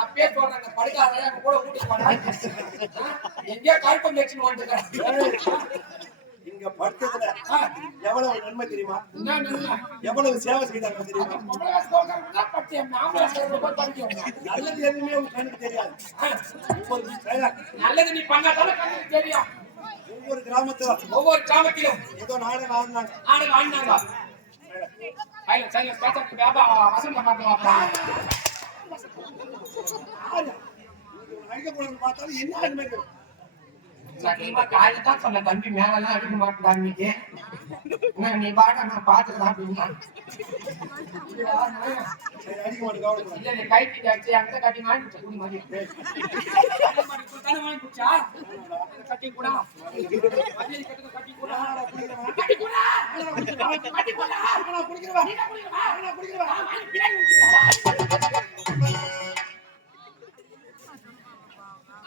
அப்பயே சொல்றாங்க படுக்காத கூட கூட்டிட்டு போனா எங்கேயோ கல்பம் வச்சுன்னு வந்துருக்காங்க. இங்க படுத்ததுல எவ்வளவு நன்மை தெரியுமா? எவ்வளவு சேவை செய்தாங்க தெரியுமா? நல்லது எதுவுமே உங்க கண்ணுக்கு தெரியாது. நல்லது நீ பண்ணாதானே கண்ணுக்கு தெரியும். ஒவ்வொரு கிராமத்திலும் ஏதோ நாடகம் ஆடினாங்க. பார்த்தாலும் என்ன நன்மை சத்தியமா காலையில தான் சொன்ன தம்பி மேலாம் அடிக்க மாட்டாங்க. நீ பாட நான் பாத்துக்கலாம் அப்படின்னா இல்ல நீ கைட்டி காய்ச்சி அங்க கட்டி மாட்டி குடி மாதிரி கட்டி கூட கட்டி கூட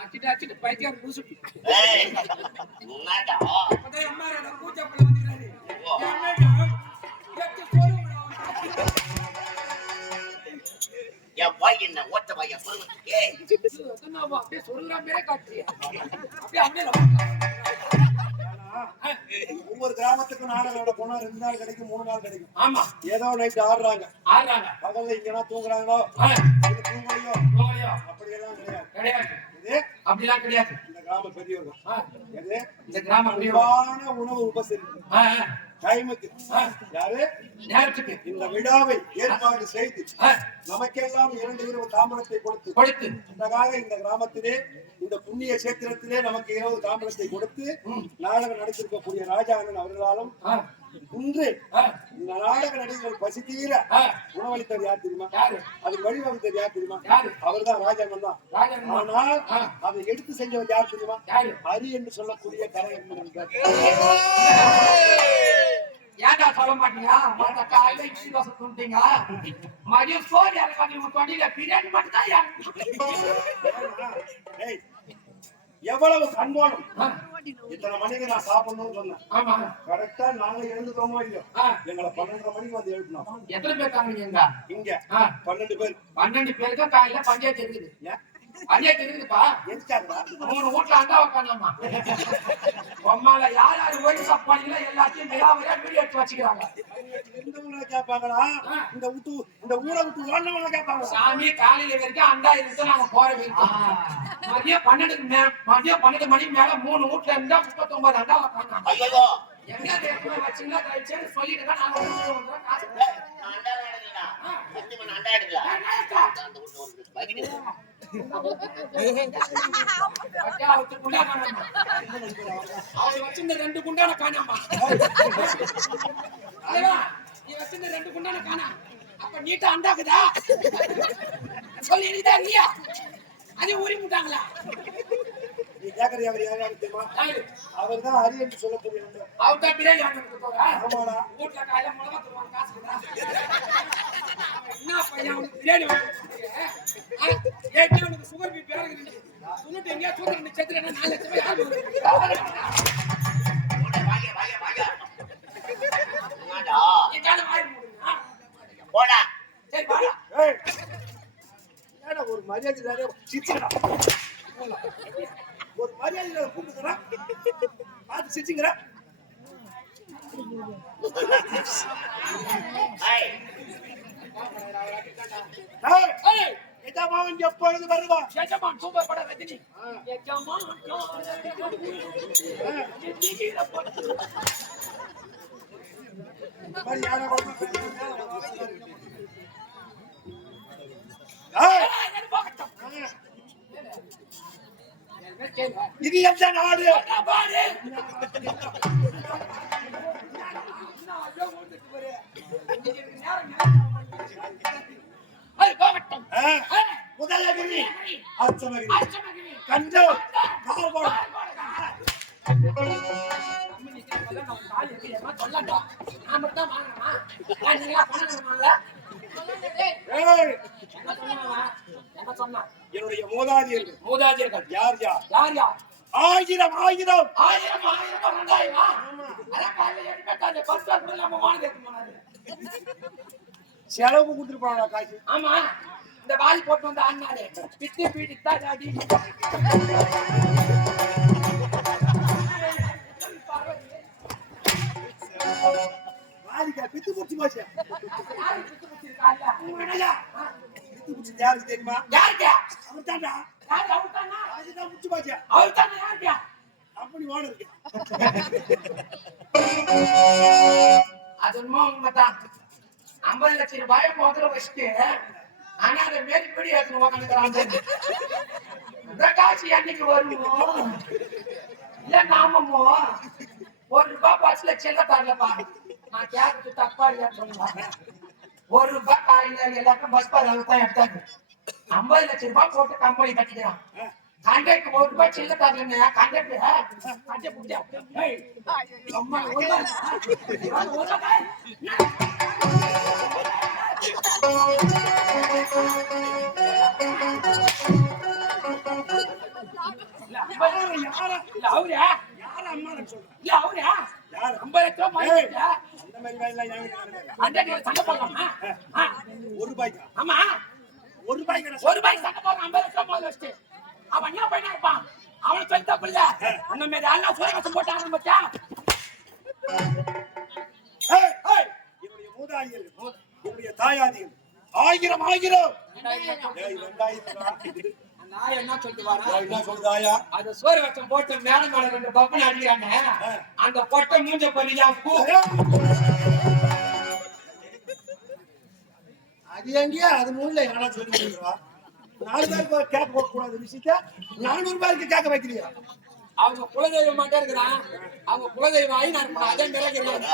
அச்சிட்டு அச்சிட்டு பைத்தியம் பூசு பூஜை பண்ண என்ன ஓட்ட பையன் அப்படியே சொல்லுற பேரே காட்சி ஒவ்வொரு கிராமத்துக்கும் நாடகோட போனா 2 நாள் கிடைக்கும் 3 நாள் கிடைக்கும். ஆமா ஏதோ நைட் ஆடுறாங்க பகல்ல இங்கன்னா தூங்குறாங்களோ தூங்கலையோ அப்படியெல்லாம் கிடையாது. அப்படிலாம் கிடையாது. இந்த கிராம பெரியவர்கள் இந்த கிராம உணவு உபசரிப்பு டைமுக்கு யாரு நேரத்துக்கு இந்த விழாவை ஏற்பாடு செய்து நமக்கெல்லாம் 2 இரவு தாம்பரத்தை கொடுத்து இந்த கிராமத்திலே இந்த புண்ணிய சேத்திரத்திலே நமக்கு 20 தாம்பரத்தை கொடுத்து நாடகம் நடத்திருக்கக்கூடிய ராஜா அண்ணன் அவர்களாலும் இன்று இந்த நாடக நடிகர்கள் பசி தீர உணவளித்தது யார் தெரியுமா? அதுக்கு வழிவகுத்தது யார் தெரியுமா? அவர்தான் ராஜாண்ணன் தான். ஆனால் அதை எடுத்து செஞ்சவர் யார் தெரியுமா? ஹரி என்று சொல்லக்கூடிய கலைஞர். ஏன்டா சொல்ல மாட்டீங்களா? மத்த காலையில இட்லி தோசை துண்டீங்க, மதியம் சோறு இறக்காது உங்க தொண்டியில பிரியாணி மட்டும் தான். எவ்வளவு கண்போனும் இத்தனை மணிக்கு நான் சாப்பிடணும்னு சொன்னேன். கரெக்டா நாங்க எழுந்துக்கோமோ இல்லையோ எங்களை 12:30 மணிக்கு வந்து எழுப்பணும். எத்தனை பேர் தாங்க இங்க 12 பேர். 12 பேருக்கு காலையில பஞ்சாயத்து இருக்குது. பஞ்சாயத்து இருக்குதுப்பா. 3 வீட்டுல அண்டா உட்காந்தாமா பொம்மால யார் யாரு போய் சாப்பாடுல எல்லாத்தையும் விழாவில வீடியோ எடுத்து வச்சுக்கிறாங்க. கேட்பாங்களா? இந்த ஊரை விட்டு ஓடனவங்க கேட்பாங்க. சாமி காலையில வரைக்கும் அண்டா இருக்கு நாங்க போற வரைக்கும். மதியம் 12 மணிக்கு மேல 3 வீட்டுல இருந்தா 39 அண்டா உட்காந்தாங்க. எங்க வச்சுங்களா சொல்லிட்டு தான் நாங்க வச்சிருந்த 2 குண்டான காணாமா நீ வச்சிருந்த 2 குண்டான காணா அப்ப நீட்டா அண்டாக்குதா சொல்லி இருக்குதா இல்லையா? அது ஊறி முட்டாங்களா? நீ கேக்குறியா? அவர் யாரு தெரியுமா? அவர்தான் ஹரி என்று சொல்லக்கூடிய அவர் தான் பிரியாணி வாங்கிட்டு போறா. ஆமாடா. வீட்டுல காலையில மிளகா தருவாங்க காசுக்குதா? என்ன பையன் உனக்கு பிரியாணி வாங்கிட்டு ஏன் உனக்கு சுகர் பி பேருக்கு சொல்லிட்டு எங்கேயா சூத்திர செத்துறேன்னா 4 லட்சம் போடா. சரி பாடா. ஒரு மரியாதை சிரிச்சுடா. ஒரு மரியாதை கூப்பிடுறா பார்த்து சிரிச்சுங்கிற. எஜமான் எப்பொழுது வருவா? எஜமான் சூப்பர் பட ரஜினி. எஜமான் இது எந்த நாடு? முதலகிரி, அர்ச்சனகிரி, கஞ்சூர், கார்கோடம். என்னுடைய மூதாதியர்கள் யார் யார்? 1000 1000 செலவு கொடுத்துட்டு போனா காசு. ஆமா இந்த வாலி போட்டு வந்து ஆடினாரு பித்தி பீடி தான் அடி வாலிக்கா பித்து புடிச்சு போச்சு. யாரு பித்து பிடிச்சிருக்காங்க பித்து புடிச்சு யாருக்கு தெரியுமா? யாருக்கா அவன் தாண்டா. யாரு அவர்தானா அதுதான் புடிச்சு போச்சு. அவர்தானா யாருக்கா கம்பெனி ஓனருக்கு. அது உண்மைதான் 50 லட்சம் ரூபாய் முதல்ல வச்சுட்டு ஆனா அதை மேரி படி எடுத்து உக்காந்துக்கிறாங்க காசு என்னைக்கு வருமோ இல்ல நாமமோ ₹1 பஸ்ல செல்ல தரலப்பா நான் கேட்கறது தப்பா இல்லைன்னு சொல்லுவாங்க ₹1 காலையில எல்லாருக்கும் பஸ் பார் தான் எடுத்தாங்க 50 லட்சம் ரூபாய் போட்டு கம்பெனி கட்டிக்கிறான் கண்டக்டர் ₹1 சில்ல தரலன்னு கண்டக்டர் கட்டி புடிச்சா அம்மா அவன் என்ன பண்ணா இருப்பான் அவனை சொல்லி தப்பு இல்ல அந்த மாதிரி எல்லாம் சூரியகாசம் போட்டாங்க பத்தியா என்னுடைய மூதாதையர்கள், என்னுடைய தாயாதிகள் 1000 1000. நான் என்ன சொல்லிட்டு வரேன் என்ன சொல்லுதாயா? அது சூரியகாசம் போட்டு மேல மேல 2 பப்பன் அடிக்கிறாங்க அந்த பொட்டை மூஞ்ச பண்ணியா பூ அது எங்கேயா அது மூணுல எங்கடா சொல்லி கொடுக்குறா? 4 பேருக்கு கேட்க போக கூடாது விஷயத்த 400 பேருக்கு கேட்க வைக்கிறீங்க. அவங்க குலதெய்வம் மாட்டே இருக்கிறான் அவங்க குலதெய்வம் ஆகி நான் அதே மிளகிறேன்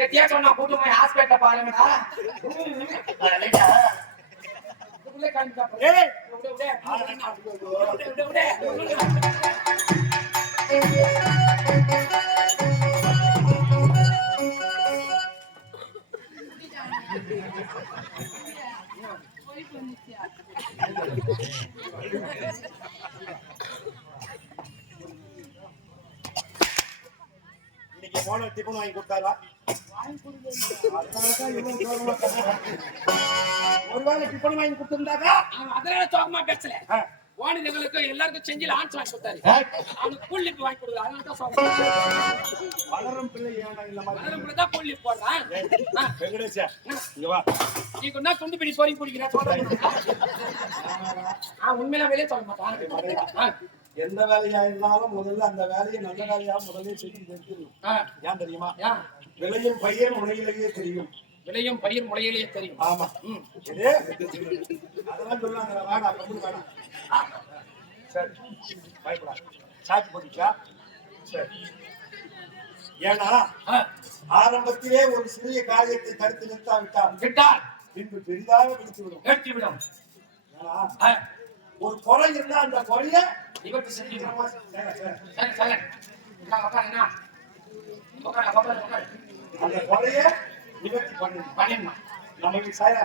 ஏத்தியா சொன்னா கூட்டு போய் ஹாஸ்பிட்டல பாருங்கடா ஏய் இன்னைக்கு போன டிபன் வாங்கி கொடுத்தாரா? ஒருவேளை டிபன் வாங்கி கொடுத்திருந்தாக்கா அதனால சோகமா பேசல வாணிகளுக்கு எல்லாருக்கும் செஞ்சில ஆன்ஸ் வாங்கி கொடுத்தாரு அவனுக்கு கூலி வாங்கி கொடுக்குறாரு அதனால தான் சோகம் வளரும் பிள்ளை ஏன்டா இந்த மாதிரி வளரும் தான் கூலி போடுறான் வெங்கடேஷா இங்க வா. நீ கொண்டா துண்டு பிடி போறி குடிக்கிற சொல்றேன் உண்மையில வெளியே சொல்ல மாட்டான் எந்த வேலையா இருந்தாலும் முதல்ல அந்த வேலையை நல்ல வேலையா முதல்ல செஞ்சு தெரிஞ்சுக்கணும். ஏன் தெரியுமா? விளையும் பயிர் முனையிலேயே தெரியும். விளையும் பயிர் முளையிலேயே தெரியும். ஆமா. இது அதெல்லாம் சொல்லுவாங்க. வேடா கம்பு வேடா. சரி பயப்படா. சாட்சி போட்டுச்சா? சரி. ஏன்னா ஆரம்பத்திலே ஒரு சிறிய காரியத்தை தடுத்து நிறுத்தாவிட்டால் பின்பு பெரிதாக வெடித்துவிடும். ஏன்னா ஒரு குறை இருந்தா அந்த குறைய இவற்றை செஞ்சு அந்த குறைய நிவர்த்தி பண்ணிடணும். நமக்கு சார்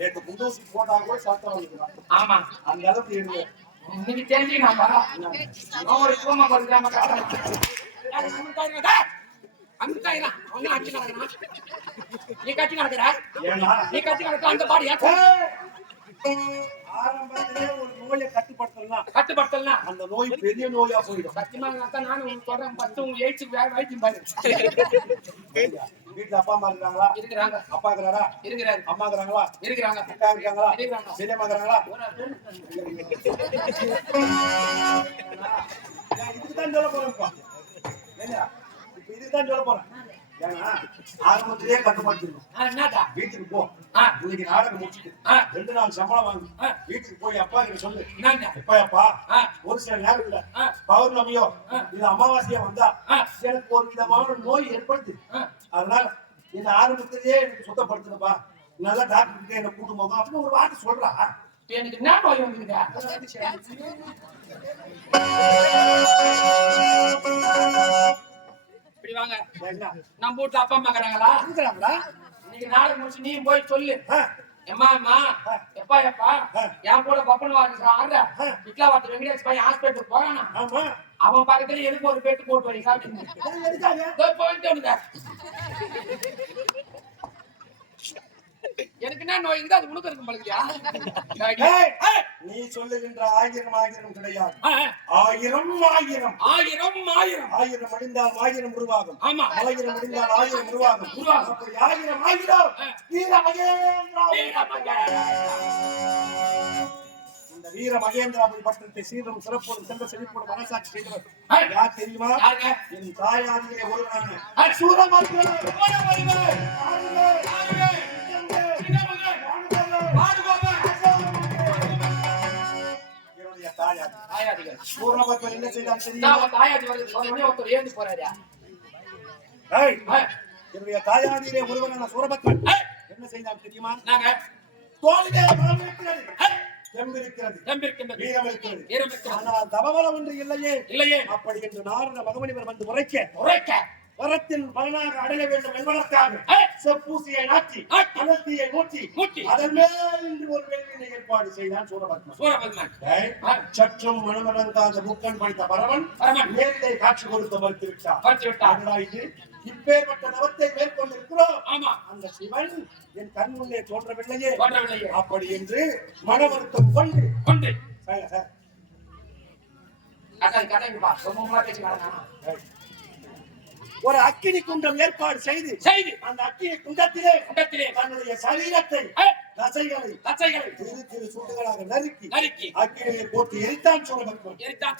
நேற்று குண்டூசி போட்டா கூட சாத்தம் வந்துக்கலாம். ஆமா அந்த அளவுக்கு இருக்கு. இன்னைக்கு தெரிஞ்சுக்கலாம்பா ஒரு கோமா கொடுக்காம அங்கிட்டாயிரம் ஒன்னும் அடிச்சு நடக்கிறான் நீ கட்சி நடக்கிற நீ கட்சி நடக்கிற அந்த பாடி ஆரம்பத்திலே ஒரு நோயை கட்டுப்படுத்தலாம் அந்த நோய் பெரிய நோயா போயிடும். சத்தியமா நானும் சொல்றேன் பத்து எயிட்ஸுக்கு வைத்தியம் பாரு வீட்டுல அப்பா அம்மா இருக்காங்களா? இருக்கிறாங்க. அப்பா இருக்கிறாரா? இருக்கிறாரு. அம்மா இருக்கிறாங்களா? இருக்கிறாங்க. அக்கா இருக்காங்களா? இருக்கிறாங்க. பெரியம்மா இருக்கிறாங்களா? இதுக்குதான் சொல்ல போறேன்ப்பா. இப்ப இதுதான் சொல்ல போறேன். ஏன்னா ஆரம்பத்திலேயே கட்டுப்படுத்திடணும். என்னடா வீட்டுக்கு போ. இன்னைக்கு நாடகம் முடிச்சுட்டு 2 நாள் சம்பளம் வாங்கி வீட்டுக்கு போய் அப்பா கிட்ட சொல்லு. எப்பா ஒரு சில நேரத்துல பௌர்ணமியோ இது அமாவாசையா வந்தா எனக்கு ஒரு விதமான நோய் ஏற்படுது. அதனால இந்த ஆரம்பத்திலேயே எனக்கு சுத்தப்படுத்துப்பா. நல்லா டாக்டர் கிட்ட என்ன கூட்டு போகும் அப்படின்னு ஒரு வார்த்தை சொல்றா. எனக்கு என்ன நோய் வந்துருக்கா? இப்படி வாங்க. நம்ம வீட்டுல அப்பா அம்மா இருக்கிறாங்களா? இருக்கிறாங்களா? இன்னைக்கு நாளைக்கு முடிச்சு நீ போய் சொல்லு. அம்மா எப்பா என் கூட பப்பன் வாங்க இட்லா வாத்து வெங்கடேஷ் பையன் ஹாஸ்பிட்டல் போறானா ஆமா அவன் பக்கத்துல எனக்கு ஒரு பெட்டு போட்டு வை சாப்பிட்டு எதுக்காக போயிட்டு எனக்கு என்ன நோய் இருந்தா அது உனக்கு இருக்கும் பழகியா நீ சொல்லுகின்ற ஆயிரம் கிடையாது ஆயிரம் ஆயிரம் ஆயிரம் ஆயிரம் ஆயிரம் அடிந்தால் ஆயிரம் உருவாகும் ஆமா ஆயிரம் அடிந்தால் ஆயிரம் உருவாகும் அப்படி ஆயிரம் ஆயிரம் வீர மகேந்திரா இந்த வீர மகேந்திராபுரி பட்டணத்தை சீரும் சிறப்போடு செல்வ செழிப்போடு மனசாட்சி செய்தவர் யார் தெரியுமா என் தாயாதிலே ஒருவரான சூரமக்கள் சூரமக்கள் என்ன செய்தான் தெரியுமா என்னுடைய தாயாதிலே ஒருவரான சூரமக்கள் என்ன செய்தான் தெரியுமா தோளிலே பலம் இருக்கிறது தெம்பிருக்கிறது வீரம் இருக்கிறது ஆனால் தவபலம் ஒன்று இல்லையே அப்படி என்று நாரத மகமுனிவர் வந்து உரைக்க வரத்தின் பலனாக அடைய வேண்டும் என்பதற்காக செப்பூசியை நாட்டி அனர்த்தியை மூட்டி அதன் மேல் இன்று ஒரு வேள்வியை ஏற்பாடு செய்தான் சூரபத்மன் சற்றும் மனமடங்காத புக்கன் படித்த பரவன் நேரிலே காட்சி கொடுக்க மறுத்துவிட்டார் இப்பேற்பட்ட தவத்தை மேற்கொண்டிருக்கிறோம் அந்த சிவன் என் கண் முன்னே தோன்றவில்லையே அப்படி என்று மன வருத்தம் கொண்டு ஒரு அக்கினி குண்டம் ஏற்பாடு செய்து அந்த அக்கினி குண்டத்திலே தன்னுடைய சரீரத்தை தசைகளை திரு சுட்டுகளாக நறுக்கி அக்கினியை போட்டு எரித்தான்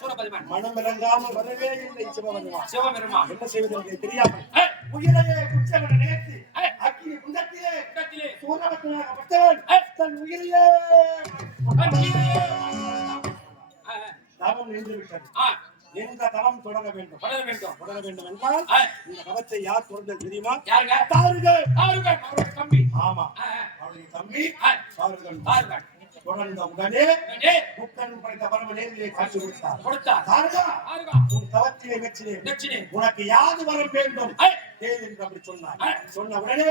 சூரபத்மன் மனம் இறங்காமல் வரவே இல்லை சிவபெருமான் என்ன செய்வது என்று தெரியாமல் உயிரையே குற்றவனை நினைத்து அக்கினி குண்டத்திலே சூரபத்மனாகப்பட்டவன் தன் உயிரையே தவம் நின்று விட்டது எந்த தவம் தொடர வேண்டும் என்றால் இந்த தவத்தை யார் தொடர்ந்தது தெரியுமா தம்பி ஆமா அவருடைய தம்பி தாருகன் தொடர்ந்த உடனே புக்கன் படைத்த பரம நேரிலே காட்சி கொடுத்தார் உன் தவத்திலே மெச்சினேன் உனக்கு யாது வர வேண்டும் கேள் என்று அப்படி சொன்னார் சொன்ன உடனே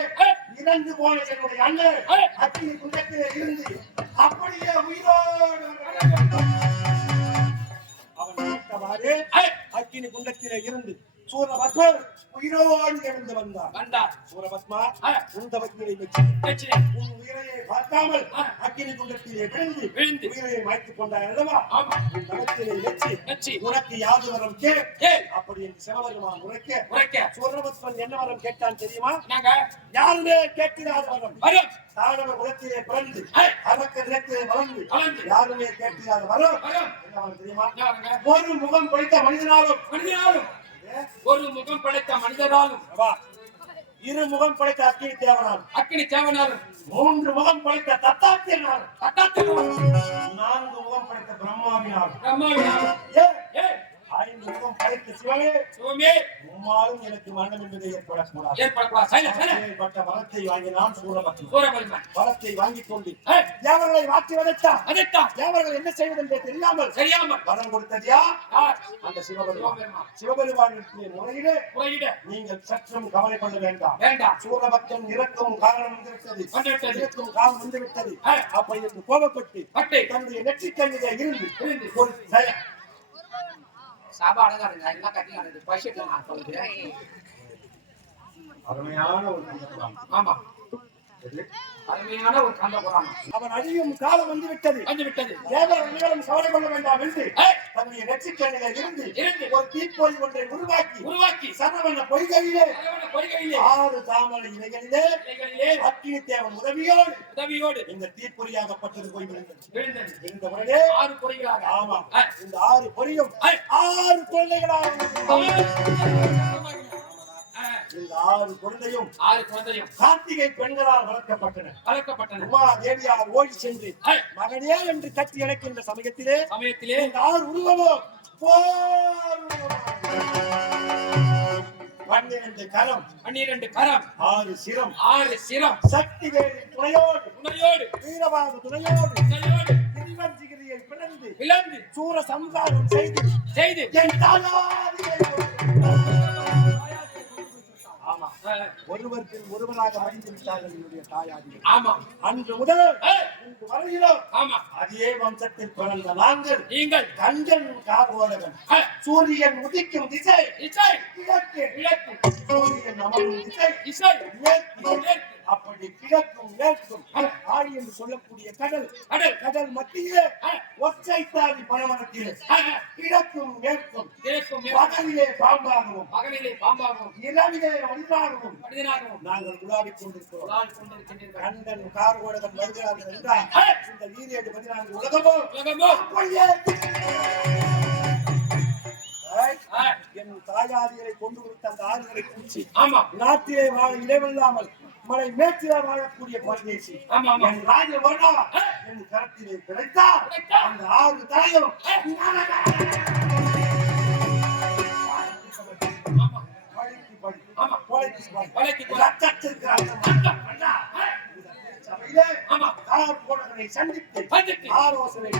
இறந்து போன என்னுடைய அண்ணன் அக்கினி குண்டத்திலே இருந்து அப்படியே உயிரோடு அக்கினி குண்டத்திலே இருந்து சூரபத்மன் உயிரோடு எழுந்து வந்தார் சூரபத்மா உன் தவத்திலே மெச்சினேன் உன் உயிரையை பார்க்காமல் அக்கினி குண்டத்திலே விழுந்து உயிரையை மாய்த்துக் கொண்டாய் அல்லவா உன் தவத்திலே மெச்சி உனக்கு யாது வரம் கேள் அப்படி என்று சிவபெருமான் உரைக்க சூரபத்மன் என்ன வரம் கேட்டான் தெரியுமா யாருமே கேட்கிறாத வரம் தானவ குலத்திலே பிறந்து அரக்க நிலத்திலே வளர்ந்து யாருமே கேட்கிறாத வரம் என்ன வரம் தெரியுமா ஒரு முகம் படைத்த மனிதனாலும் ஒரு முகம் படைத்த மனிதனாலும் இரு முகம் படைத்த அக்கினி தேவனாலும் மூன்று முகம் படைத்த தத்தாத்தியனாலும் நான்கு முகம் படைத்த பிரம்மாவினாலும் ஐந்து முகம் படைத்த சிவமே உம்மாலும் எனக்கு மரணம் என்பதை ஏற்படக்கூடாது பலத்தை வாங்கினான் சூரபத்மன் பலத்தை வாங்கிக் கொண்டு தேவர்களை மாற்றி வதைத்தான் தேவர்கள் என்ன செய்வது என்று தெரியாமல் வரம் கொடுத்தது யார் அந்த சிவபெருமானிடத்திலே முறையிட நீங்கள் சற்றும் கவலைப்பட வேண்டாம் சூரபத்மன் இறக்கும் காரணம் வந்துவிட்டது அப்படி என்று கோபப்பட்டு தன்னுடைய நெற்றிக்கண்ணிலே இருந்து ஒரு சாப்பாடு எல்லாம் கட்டி பைசெட்ல நான் சொல்றேன் அருமையான ஒரு ஆமா அருமையான ஒரு கந்த புராணம் அவன் அழியும் காலம் வந்துவிட்டது தேவர் அனைவரும் கவலை கொள்ள வேண்டாம் என்று தன்னுடைய நெற்றிக்கண்ணிலே இருந்து ஒரு தீப்பொறி ஒன்றை உருவாக்கி சரவண பொய்கையிலே 6 தாமரை இலைகளிலே அக்கினி தேவன் உதவியோடு இந்த தீப்பொறியாகப்பட்டது போய் விழுந்தது இந்த உடனே 6 பொறிகளாக ஆமா இந்த 6 பொறியும் 6 கொள்ளைகளாக இந்த 6 குழந்தையும் கார்த்திகை பெண்களால் வளர்க்கப்பட்டன உமா தேவியார் ஓடி சென்று மகனே என்று கட்டி இணைக்கின்ற சமயத்திலே இந்த 6 உருவமோ 12 கரம் 6 சிரம் சக்தி வேலின் துணையோடு வீரபாகு துணையோடு திருவஞ்சிகிரியை பிளந்து சூர சம்ஹாரம் செய்து என் தாயாதியை ஒருவர் பின் ஒருவராக மடிந்து விட்டார்கள் என்னுடைய தாயாதிகள். ஆமா அன்று முதல் ஏய், இன்று வரையிலும் ஆமா அதே வம்சத்தில் பிறந்த நாங்கள் நீங்கள் கஞ்சன் கார்வோதகன் ஏய், சூரியன் உதிக்கும் திசை இசை கிழக்கு கிழக்கு சூரியன் அமரும் திசை இசை மேற்கு மேற்கு. அப்படி கிழக்கும் மேற்கும் ஆழி என்று சொல்லக்கூடிய கடல் கடல் கடல் மத்தியிலே ஏய், ஒற்றை தாவி பணமரத்திலே ஏய், கிழக்கும் மேற்கும் கிழக்கும் மேற்கு. பகலிலே பாம்பாகவும் பகலிலே பாம்பாகவும் இரவிலே ஒன்றாகவும் மனிதனாகவும் நாங்கள் உலாவிக் கொண்டிருக்கிறோம். உலாவிக் கொண்டிருக்கின்றீர்கள். கண்டன் கார்கோடகன் வருகிறார்கள் என்றால் ஏய், இந்த நீரேடு 14 உலகமோ உலகமோ அப்படியே ஏய், ஏய், என் தாயாதிகளை கொண்டு கொடுத்த அந்த ஆறுகளை பூச்சி ஆமா நாட்டிலே வாழ இடமில்லாமல் மலை மேற்றிலே வாழக்கூடிய பரதேசி ஆமா ஆமா என் ராஜ வருடா என் கரத்திலே கிடைத்தால் அந்த ஆறு தாயும் ஆமா பழிக்கு பழி ஆமா கொலைக்கு பழி கொலைக்கு கொலை. ரத்தத்திற்கு ரத்தம் அண்ணா, இந்த சபையிலே ஆமா கார்கோடகனை சந்தித்து வந்துட்டு ஆலோசனை